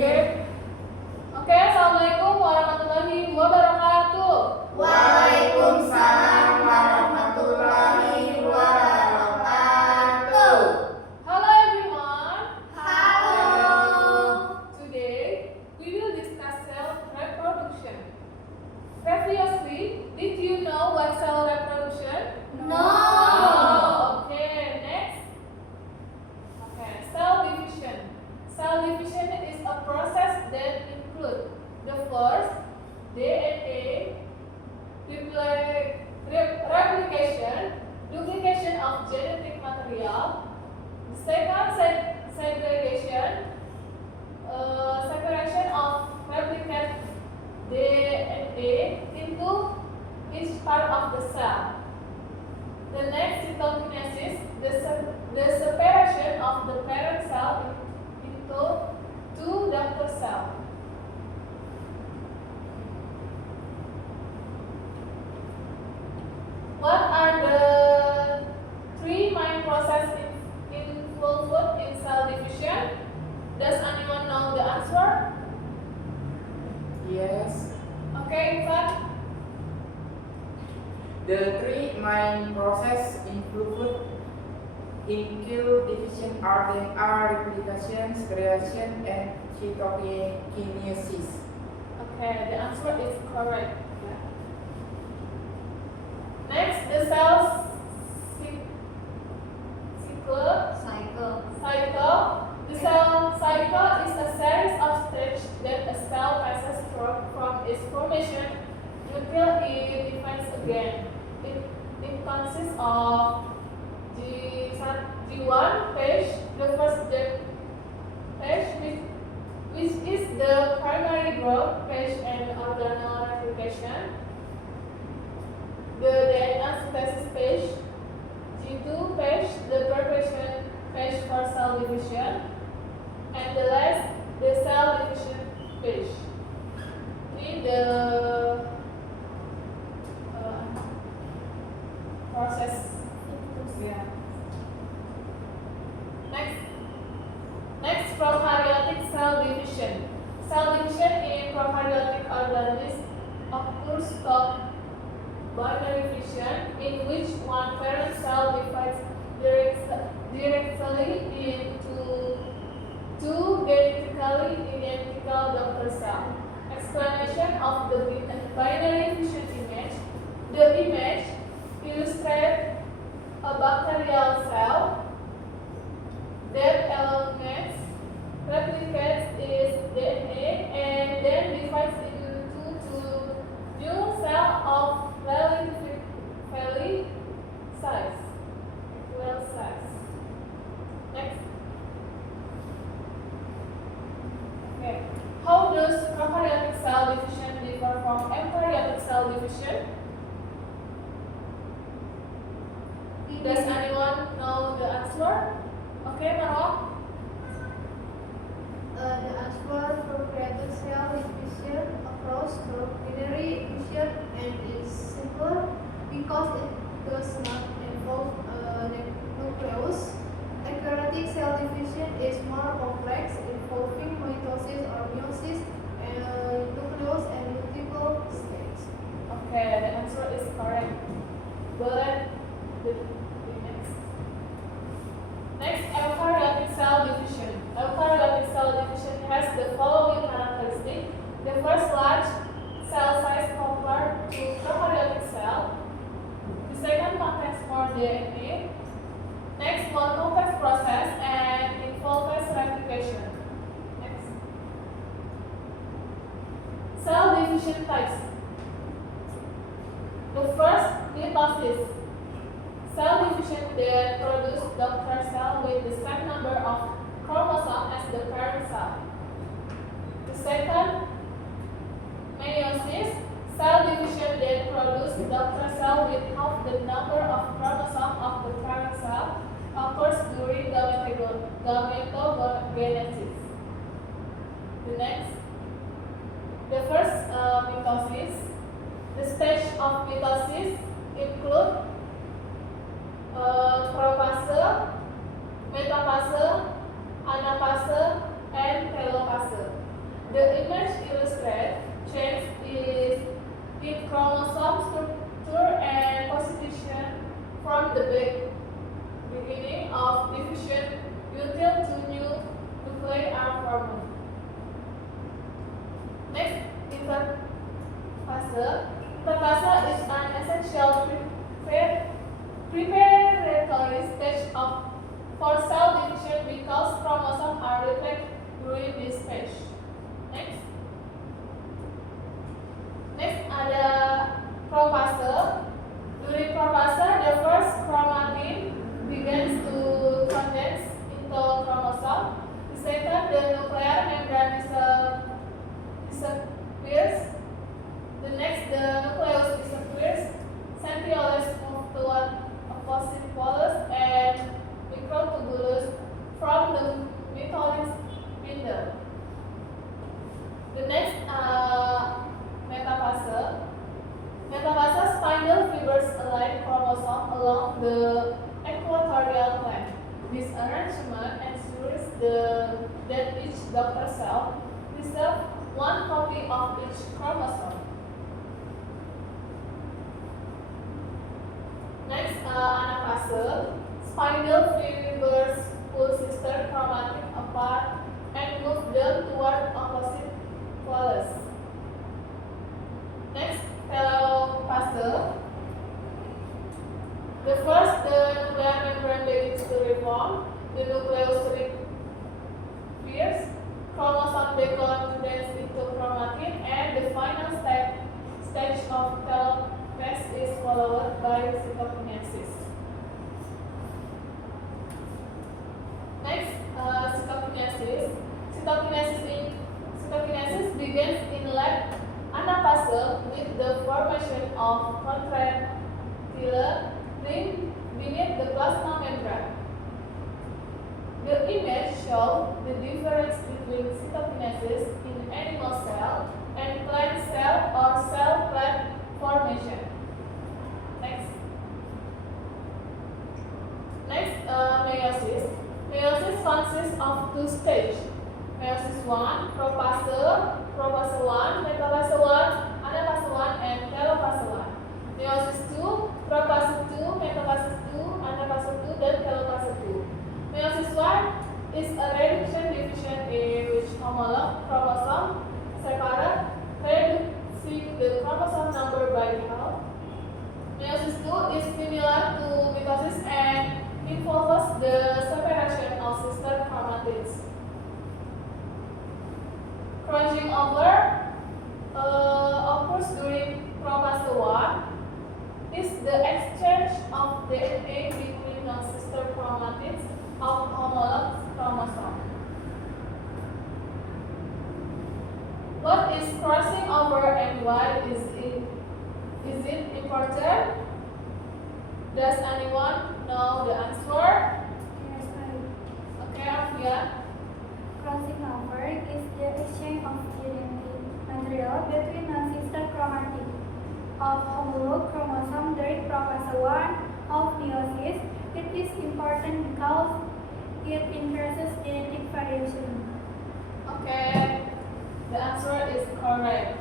Oke, Assalamualaikum warahmatullahi wabarakatuh. Waalaikumsalam warahmatullahi wabarakatuh. Hello everyone. Halo. Today we will discuss cell reproduction. Previously, did you know what cell reproduction? No. Okay, next. Okay, cell division. Cell division is a process that includes the first DNA replication, duplication of genetic material. The second segregation, separation of replicate DNA into each part of the cell. The next, cytokinesis, the separation of the parent cell into two daughter cells. What are the three main processes involved in cell division? Does anyone know the answer? Yes, Okay, Ivan. the three main processes include division, RNA replication, segregation, and cytokinesis. Okay, the answer is correct. Next, the cell cycle. The cell cycle is a series of stages that a cell passes through from its formation until it divides again. It consists of G1 phase, the first phase, which is the primary growth phase and organelle replication. The DNA synthesis phase, G2 phase, the preparation phase for cell division, and the last, the cell division phase. Ini the process. Yeah. Next, prokaryotic cell division. Cell division in prokaryotic organisms occurs called binary fission, in which one parent cell divides directly into two genetically identical daughter cells. Explanation of the binary fission image. The image illustrates a bacterial cell that elongates, replicates its DNA, and then divides into two new cells of relatively size. Next. Okay. How does prokaryotic cell division differ from eukaryotic cell division? Does anyone know the answer? Okay, Marwa? The answer for prokaryotic cell division occurs through binary fission and is simpler because it does not involve the nucleus. Eukaryotic cell division is more complex, involving mitosis or meiosis, nucleus, and multiple stages. Okay, the answer is correct. But the next, eukaryotic cell division. Eukaryotic cell division has the following characteristics. The first, large cell size compared to prokaryotic cell. The second, contains more DNA. Next, more complex process and involves replication. Next, cell division types. The first, mitosis. Cell division that produce daughter cell with the same number of chromosomes as the parent cell. The second, meiosis. Cell division that produce daughter cell with half the number of chromosomes of the parent cell occurs during gametogenesis. The next, the first, mitosis. The stage of mitosis include prophase, metaphase, anaphase, and telophase. hormone. Next, interphase. Interphase is an essential preparatory stage for cell division because chromosomes are replaced during this stage. Next ada prophase. During prophase, the first chromatin begins to condense into chromosome. The second, the nuclear membrane disappears. The next, the nucleus disappears. Centrioles move toward opposite poles and microtubulus from the mitosis spindle. The next, metaphase. Metaphase, spindle fibers align chromosome along the equatorial plane. This arrangement ensures that each daughter cell receives one copy of each chromosome. Next, anaphase. Spindle fibers pull sister chromatin apart and move them toward opposite poles. Next, telophase. The first, the nuclear membrane begins to reform. The nucleus repairs. Chromosome decondense into chromatin, and the final stage of telophase is followed by cytokinesis. Next, cytokinesis. Cytokinesis begins in late anaphase with the formation of contractile ring beneath the plasma membrane. The image shows the difference between cytokinesis in animal cell and plant cell or cell plate formation. Next, meiosis. Meiosis consists of two stages. Meiosis 1, prophase 1, metaphase 1, anaphase 1, and telophase 1. Meiosis 2, prophase 2, metaphase 2, anaphase 2, dan telophase 2. Meiosis 1 is a reduction division in which homolog chromosome separate, reducing the chromosome number by half. Meiosis 2 is similar to mitosis and involves the separation of sister chromatids. Crossing over occurs during prophase 1. Is the exchange of DNA between non-sister chromatids of homolog chromosome. What is crossing over and why is it important? Does anyone know the answer? Yes, Okay, Afia. crossing over is the exchange of genetic material between non-sister chromatin of homolog chromosome during prophase 1 of meiosis. It is important because it increases genetic variation. Okay, the answer is correct.